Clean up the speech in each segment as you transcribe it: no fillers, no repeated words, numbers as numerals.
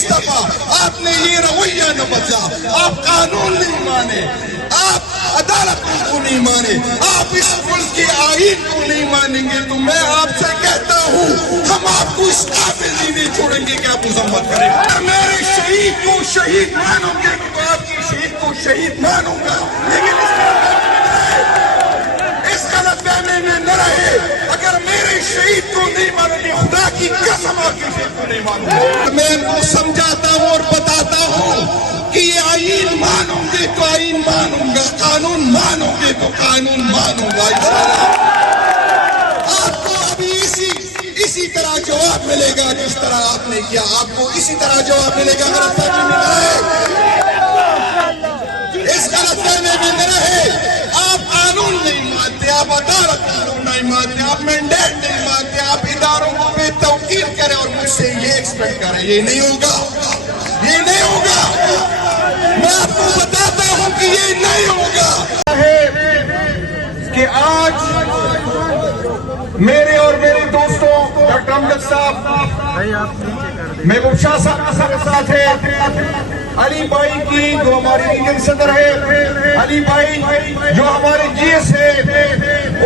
اس دفعہ آپ نے یہ رویہ نہ بدلا. آپ قانون نہیں مانے, آپ عدالتوں کو نہیں مانے, آپ اس ملک کے آئین کو نہیں مانیں گے, تو میں آپ سے کہتا ہوں ہم آپ کو اس قابل ہی نہیں چھوڑیں گے کہ آپ مذمت کریں. میرے شہید کو شہید مانوں گے تو آپ کی شہید کو شہید مانوں گا, لیکن اس غلط فہمی میں نہ رہے. اگر میرے شہید کو نہیں مانیں گے, خدا کی قسم آپ کے شہید کو نہیں مانوں گا. میں ان کو سمجھاتا ہوں اور بتاتا ہوں کہ یہ آئین مانوں گے تو آئین مانوں گا, قانون مانوں گے تو قانون مانوں گا. آپ کو ابھی اسی طرح جواب ملے گا جس طرح آپ نے کیا. آپ کو اسی طرح جواب ملے گا. میرا فیصلہ میں نہ رہے, اس غلط فہمی میں نہ رہے. آپ قانون نہیں مانتے, آپ عدالت قانون نہیں مانتے, آپ مینڈیٹ نہیں مانتے, آپ اداروں کو بے توقیر کریں اور مجھ سے یہ ایکسپیکٹ کریں. یہ نہیں ہوگا, یہ نہیں ہوگا. میں آپ کو بتاتا ہوں کہ یہ نہیں ہوگا. کہ آج میرے اور میرے دوستوں ڈاکٹر امجد صاحب, محبوب شاہ صاحب کے ساتھ ہے, علی بھائی کی جو ہماری ریجن صدر ہے, علی بھائی جو ہمارے جی ایس ہے,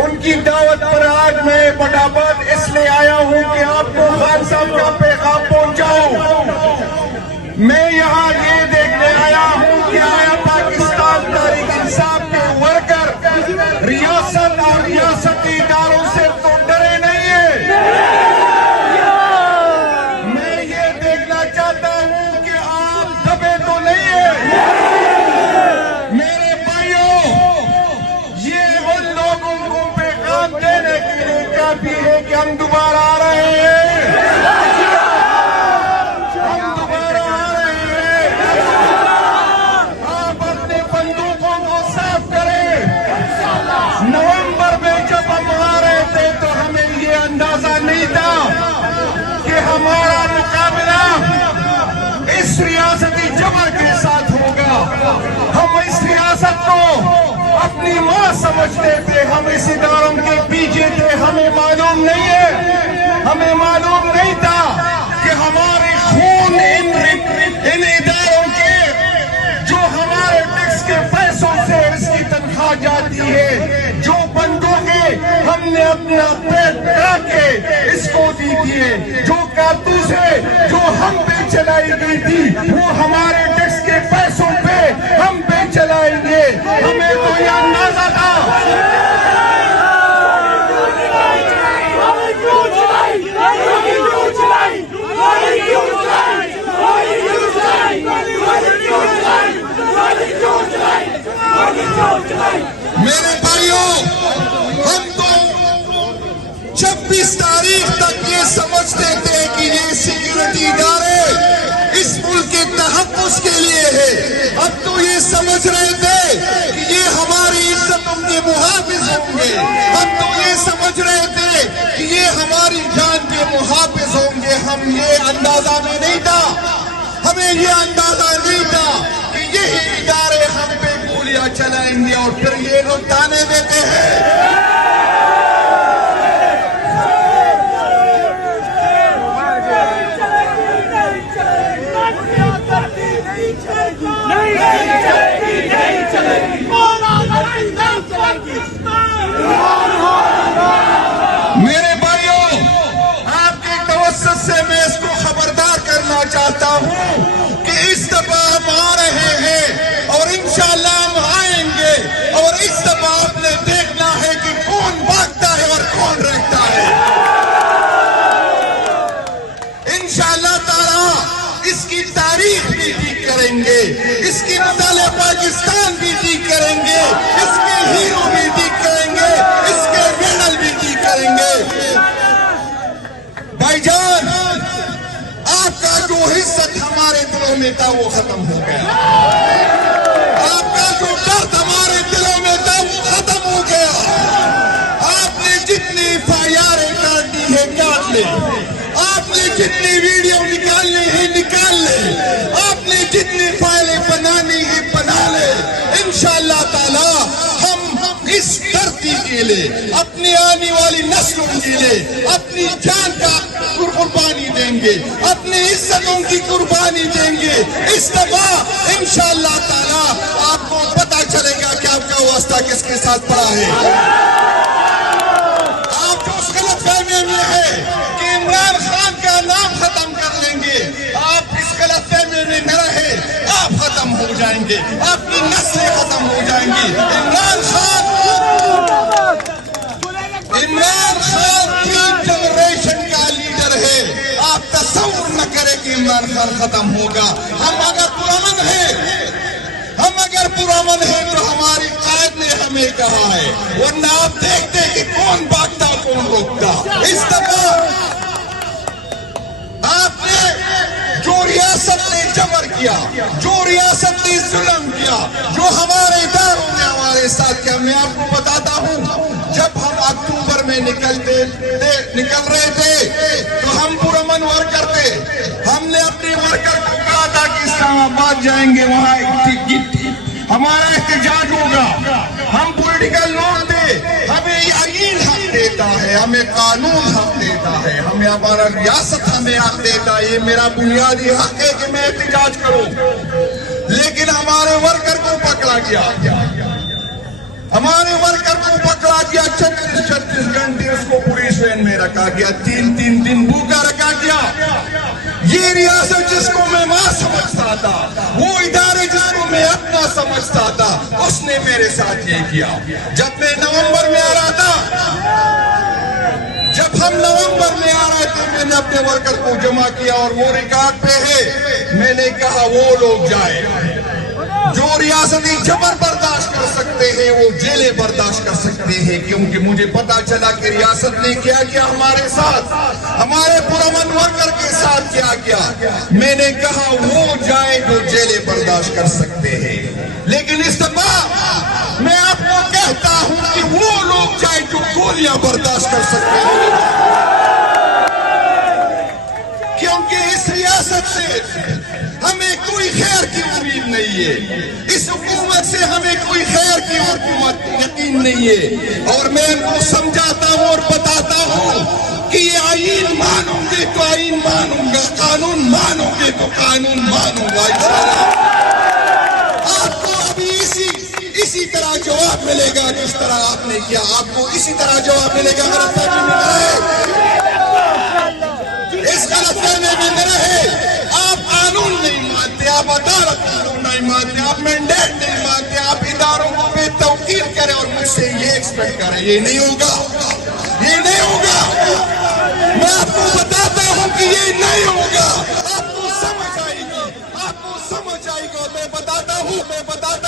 ان کی دعوت پر آج میں پٹاباد اس لیے آیا ہوں کہ آپ کو خان صاحب کا پیغام پہنچاؤں. میں یہاں یہ دیکھنے آیا ہوں کہ آیا پاکستان تحریک انصاف کے ورکر ریاست اور ریاستی اداروں سے تو ڈرے نہیں ہیں. میں یہ دیکھنا چاہتا ہوں کہ آپ دبے تو نہیں ہیں. میرے بھائیوں, یہ ان لوگوں کو پیغام دینے کے لیے کافی ہے کہ ہم دوبارہ آ رہے ہیں. نومبر میں جب ہم آ رہے تھے تو ہمیں یہ اندازہ نہیں تھا کہ ہمارا مقابلہ اس ریاستی جمع کے ساتھ ہوگا. ہم اس ریاست کو اپنی ماں سمجھتے تھے, ہم اس اداروں کے پیچھے تھے. ہمیں معلوم نہیں ہے, ہمیں معلوم نہیں تھا کہ ہمارے خون ان اداروں کے جو ہمارے ٹیکس کے پیسوں سے اس کی تنخواہ جاتی ہے, جو بندوقیں ہم نے اپنا پیٹ کرا کے اس کو دی تھی, جو کارتوسیں جو ہم پہ چلائی گئی تھی وہ ہمارے ٹیکس کے پیسوں پہ ہم پہ چلائیں گے. ہمیں تو یہ اندازہ تھا. میرے بھائیوں, ہم تو 26 تاریخ تک یہ سمجھتے تھے کہ یہ سیکیورٹی ادارے اس ملک کے تحفظ کے لیے ہے. اب تو یہ سمجھ رہے تھے کہ یہ ہماری عزتوں کے محافظ ہوں گے. اب تو یہ سمجھ رہے تھے کہ یہ ہماری جان کے محافظ ہوں گے. ہم یہ اندازہ میں نہیں تھا, ہمیں یہ اندازہ نہیں تھا کہ یہی ادارے ہم پہ گولیاں چلائیں گے اور پھر یہ لوگ تانے دیتے ہیں. میرے بھائیوں, آپ کے توسط سے میں اس کو خبردار کرنا چاہتا ہوں کہ اس دفعہ ہم آ رہے ہیں اور انشاءاللہ ہم آئیں گے, اور اس دفعہ آپ نے دیکھنا ہے کہ کون بھاگتا ہے اور کون رہتا ہے. انشاءاللہ تعالی اس کی تاریخ بھی ٹھیک کریں گے, اس کی مثال پاکستان بھی ٹھیک کریں گے, اس کے ہیرو بھی ٹھیک کریں گے, اس کے میڈل بھی ٹھیک کریں گے. بھائی جان, آپ کا جو عزت ہمارے دلوں میں تھا وہ ختم ہو گیا. آپ کا جو ڈر ہمارے دلوں میں تھا وہ ختم ہو گیا. آپ نے جتنی FIR کاٹی ہے کاٹ لے, آپ نے جتنی ویڈیو نکالنی ہے نکال لے, آپ نے جتنی فائلیں بنانی ہے بنا لے. انشاءاللہ تعالی ہم اس دھرتی کے لیے لیے، اپنی آنے والی نسلوں کے لیے اپنی جان کا قربانی دیں گے، اپنی عزتوں کی قربانی دیں گے۔ اس دفعہ انشاءاللہ تعالیٰ آپ کو پتہ چلے گا کہ آپ کا واسطہ کس کے ساتھ پڑا ہے۔ آپ جو اس غلط فہمی میں ہے کہ عمران خان کا نام ختم کر لیں گے، آپ اس غلط فہمی میں نہ رہے، آپ ختم ہو جائیں گے، آپ کی نسلیں ختم ہو جائیں گی۔ عمران خان 3 جنریشن کا لیڈر ہے، آپ تصور نہ کریں کہ عمران خان ختم ہوگا۔ ہم اگر پرامن ہیں تو ہماری قائد نے ہمیں کہا ہے، ورنہ آپ دیکھتے کہ کون بھاگتا کون روکتا۔ اس دفعہ آپ نے جو ریاست نے جبر کیا، جو ریاست نے ظلم کیا، جو ہمارے اداروں نے ہمارے ساتھ کیا، میں آپ کو بتاتا ہوں، جب ہم اکتوبر میں نکل رہے تھے تو ہم پرامن ورکر تھے۔ ہم نے اپنے ورکر کو کہا تھا کہ اسلام آباد جائیں گے، وہاں ہمارا احتجاج ہوگا۔ ہم پولیٹیکل لوگ تھے، ہمیں آئین حق دیتا ہے، ہمیں قانون حق دیتا ہے، ہمیں ہمارا ریاست ہمیں حق دیتا ہے، یہ میرا بنیادی حق ہے کہ میں احتجاج کروں۔ لیکن ہمارے ورکر کو پکڑا گیا، ہمارے ورکر کو پکڑا گیا، 36 گھنٹے اس کو پولیس وین میں رکھا گیا، 3 دن بھوکا رکھا گیا۔ یہ ریاست جس کو میں ماں سمجھتا تھا، وہ ادارے جس کو میں اپنا سمجھتا تھا، اس نے میرے ساتھ یہ کیا۔ جب میں نومبر میں آ رہا تھا، جب ہم نومبر میں آ رہے تھے، میں نے اپنے ورکر کو جمع کیا اور وہ ریکارڈ پہ ہے، میں نے کہا وہ لوگ جائیں جو ریاستی جبر برداشت کر سکتے ہیں، وہ جیلیں برداشت کر سکتے ہیں، کیونکہ مجھے پتا چلا کہ ریاست نے کیا کیا ہمارے ساتھ، ہمارے پرامن ورکر کے ساتھ کیا کیا۔ میں نے کہا وہ جائیں جو جیلیں برداشت کر سکتے ہیں، لیکن اس دفعہ میں آپ کو کہتا ہوں کہ وہ لوگ جائیں جو گولیاں برداشت کر سکتے ہیں، کیونکہ اس ریاست سے ہمیں کوئی خیر کی امید نہیں ہے، اس حکومت سے ہمیں کوئی خیر کی حکومت یقین نہیں ہے۔ اور میں ان کو سمجھاتا ہوں اور بتاتا ہوں کہ یہ آئین مانوں گے تو آئین مانوں گا، قانون مانوں گے تو قانون مانوں گا انشاءاللہ۔ آپ کو ابھی اسی طرح جواب ملے گا جس طرح آپ نے کیا، آپ کو اسی طرح جواب ملے گا۔ غلط فہمی میں نہ رہے، اس غلط فہمی میں نہ رہے، آپ قانون نہیں مانتے، آپ عدالت قانون نہیں مانتے، آپ مینڈیٹ نہیں مانتے، آپ اداروں کو بے توقیر کریں اور مجھ سے یہ ایکسپیکٹ کریں، یہ نہیں ہوگا، یہ نہیں ہوگا۔ میں آپ کو بتاتا ہوں کہ یہ نہیں ہوگا، آپ کو سمجھ آئے گی، آپ کو سمجھ آئے گا۔ میں بتاتا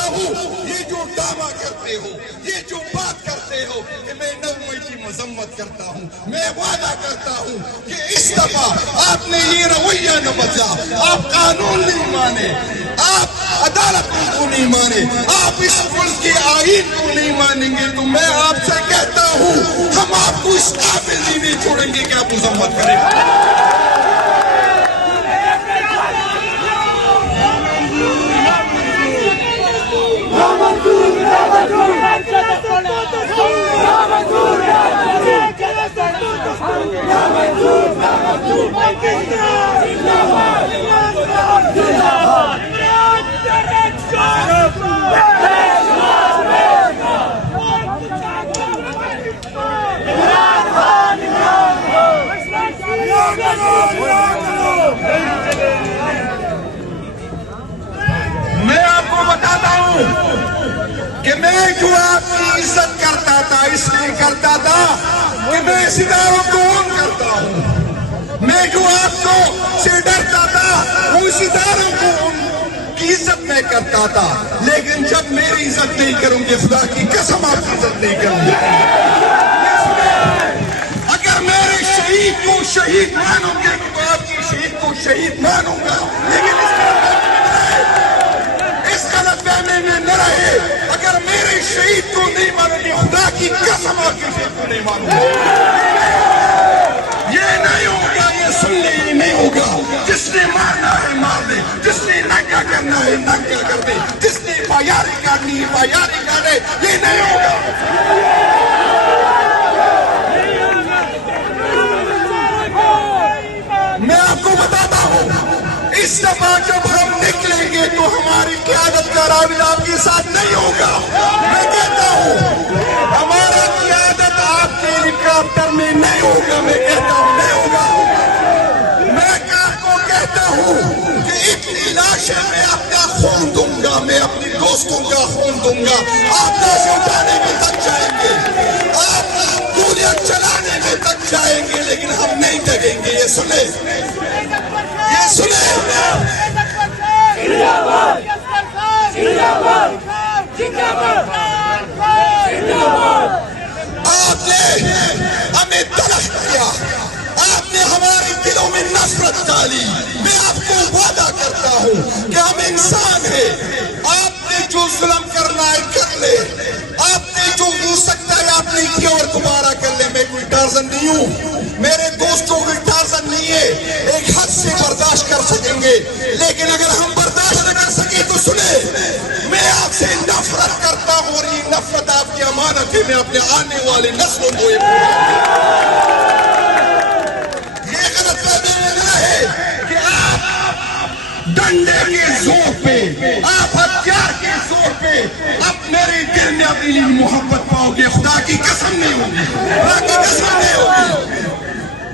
ہوں یہ جو دعویٰ کرتے ہو، یہ جو بات کرتے ہو کہ میں 9 مئی کی مذمت کرتا ہوں، میں وعدہ کرتا ہوں کہ اس دفعہ آپ نے یہ رویہ نہ بدلا، آپ قانون نہیں مانے، آپ عدالت کو نہیں مانے، آپ اس ملک کے آئین کو نہیں مانیں گے، تو میں آپ سے کہتا ہوں ہم آپ کو اس قابل ہی نہیں چھوڑیں گے کہ آپ مذمت کریں۔ میں آپ کو بتاتا ہوں کہ میں جو آپ کی عزت کرتا تھا اس لیے کرتا تھا کہ میں اس اداروں کو اون کرتا ہوں، میں جو آپ کو سے ڈرتا تھا وہ اس اداروں کو کی عزت میں کرتا تھا، لیکن جب میری عزت نہیں کروں گے، خدا کی قسم آپ کی عزت نہیں کروں گے۔ اگر میرے شہید کو شہید مانوں گے تو آپ کی شہید کو شہید مانوں گا، لیکن اس غلط فہمی میں نہ رہے، اگر میرے شہید کو نہیں مانوں گے، خدا کی قسم آپ کی شہید کو نہیں مانوں گا۔ یہ نہیں ہوگا، یہ سن لے، یہ نہیں ہوگا۔ جس نے مارنا ہے مار دے، جس نے ننگا کرنا ہے ننگا کر دے، جس نے فیاری کرنی ہے فیاری کر دے، یہ نہیں ہوگا۔ جب ہم نکلیں گے تو ہماری قیادت کا راویہ آپ کے ساتھ نہیں ہوگا. میں کہتا ہوں ہمارا قیادت آپ کے ہیلی کاپٹر میں نہیں ہوگا. میں کہتا ہوں نہیں ہوگا. میں آپ کو کہتا ہوں کہ اتنی لاشیں میں اپنا خون دوں گا, میں اپنے دوستوں کا خون دوں گا. آپ لاشیں اٹھانے میں تک جائیں گے, آپ گولیاں چلانے میں تک جائیں گے, لیکن ہم نہیں ڈگیں گے. یہ سنیں, یہ سنیں. آپ نے ہمیں تلخ کیا, آپ نے ہمارے دلوں میں نفرت ڈالی. میں آپ کو وعدہ کرتا ہوں کہ ہم انسان ہیں. آپ نے جو ظلم کرنا ہے کر لے, آپ نے جو ہو سکتا ہے آپ نے کیا اور دوبارہ کر لے. میں کوئی ٹارزن نہیں ہوں, میرے دوستوں کوئی ٹارزن نہیں ہے. ایک حد سے برداشت کر سکیں گے, لیکن اگر ہم برداشت نہ کر سکیں تو سنیں, میں آپ سے نفرت کرتا ہوں اور یہ نفرت آپ کی امانت ہے. میں اپنے آنے والے نسلوں کو یہ غلط فہمی میں نہ ہے کہ آپ ڈنڈے کے زور پہ, آپ ہتھیار کے زور پہ اب میرے دل میں اپنی لیے محبت پاؤ گے. خدا کی قسم نہیں ہوگی, خدا کی قسم نہیں ہوگی.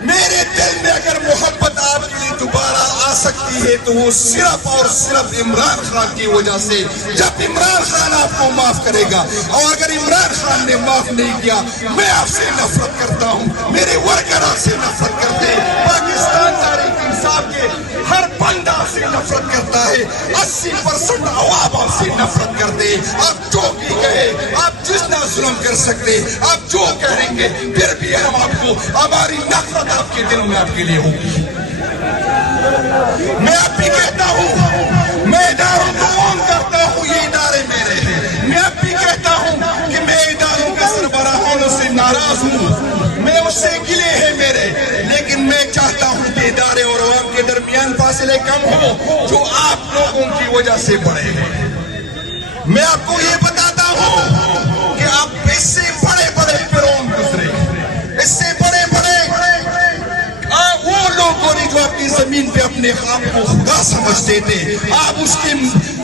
میرے دل میں اگر محبت آپ کے لیے دوبارہ آ سکتی ہے تو وہ صرف اور صرف عمران خان کی وجہ سے. جب عمران خان آپ کو معاف کرے گا, اور اگر عمران خان نے معاف نہیں کیا, میں آپ سے نفرت کرتا ہوں, میرے ورکر آپ سے نفرت کرتے ہیں, پاکستان تحریک انصاف کے ہر بندہ آپ سے نفرت کرتا ہے, 80% عوام آپ سے نفرت کرتے ہیں. آپ جو بھی کہے, آپ جتنا ظلم کر سکتے, آپ جو کہیں گے, پھر بھی ہم آپ کو, ہماری نفرت آپ کے دلوں میں آپ کے لیے ہوگی. میں اب بھی کہتا ہوں, میں اداروں کو عام کرتا ہوں, یہ ادارے میرے ہیں. میں اب بھی کہتا ہوں کہ میں اداروں کا سربراہوں سے ناراض ہوں, میں اس سے گلے ہیں میرے, لیکن میں چاہتا ہوں کہ ادارے اور عوام کے درمیان فاصلے کم ہو جو آپ لوگوں کی وجہ سے بڑھے ہیں. میں آپ کو یہ بتاتا ہوں کہ آپ اس سے بڑے بڑے فرعون گزرے, اس سے بڑے بڑے وہ لوگوں نے جو اپنی زمین پہ اپنے خواب کو خدا سمجھتے تھے, آپ اس کے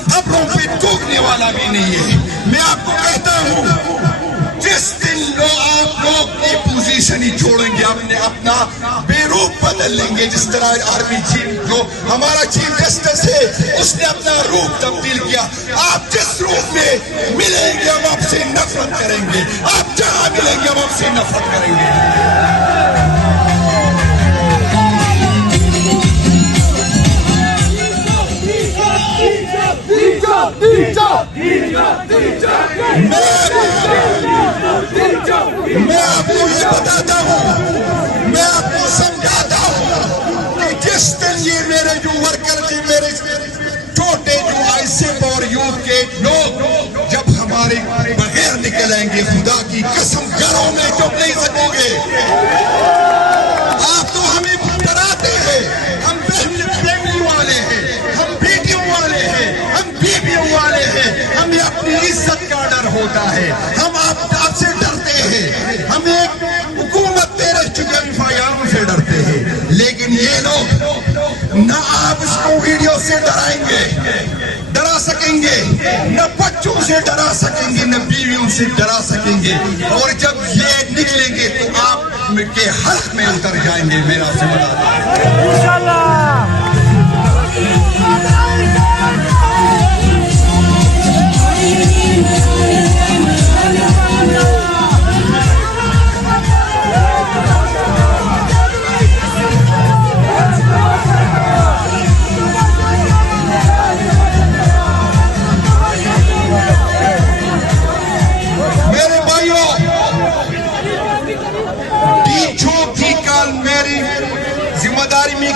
قبروں پہ ٹوکنے والا بھی نہیں ہے. میں آپ کو کہتا ہوں جس دن آپ لوگ کی پوزیشن ہی چھوڑیں گے, اپنا بے روپ بدل لیں گے, جس طرح آرمی چیف جو ہمارا چیف جسٹس ہے اس نے اپنا روپ تبدیل کیا. آپ جس روپ میں ملیں گے ہم آپ سے نفرت کریں گے, آپ جہاں ملیں گے ہم آپ سے نفرت کریں گے. میں آپ کو یہ بتاتا ہوں, میں آپ کو سمجھاتا ہوں کہ جس دن یہ میرے جو ورکر تھے, میرے چھوٹے جو آئیسپ اور یوتھ کے لوگ جب ہمارے بغیر نکلیں گے, خدا کی قسم گھروں میں چپ نہیں سکو گے. آپ تو ہمیں ڈراتے ہیں, ہم فیملی والے ہیں, ہم بیٹیوں والے ہیں, ہم بیویوں والے ہیں, ہمیں اپنی عزت کا ڈر ہوتا ہے, ہم آپ سے ڈرتے ہیں, ہم ایک حکومت پہ رہ چکے FIR سے ڈرتے ہیں. لیکن یہ لوگ نہ آپ اس کو ویڈیو سے ڈرا سکیں گے, نہ بچوں سے ڈرا سکیں گے, نہ بیویوں سے ڈرا سکیں گے, اور جب یہ نکلیں گے تو آپ کے حلق میں اتر جائیں گے. میرا سے بتا انشاءاللہ.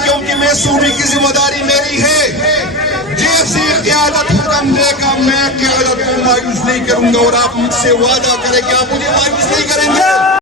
کیونکہ میں صوبے کی ذمہ داری میری ہے, جیسے قیادت حکم دے گا میں قیادت کو مایوس نہیں کروں گا, اور آپ مجھ سے وعدہ کریں کہ آپ مجھے مایوس نہیں کریں گے.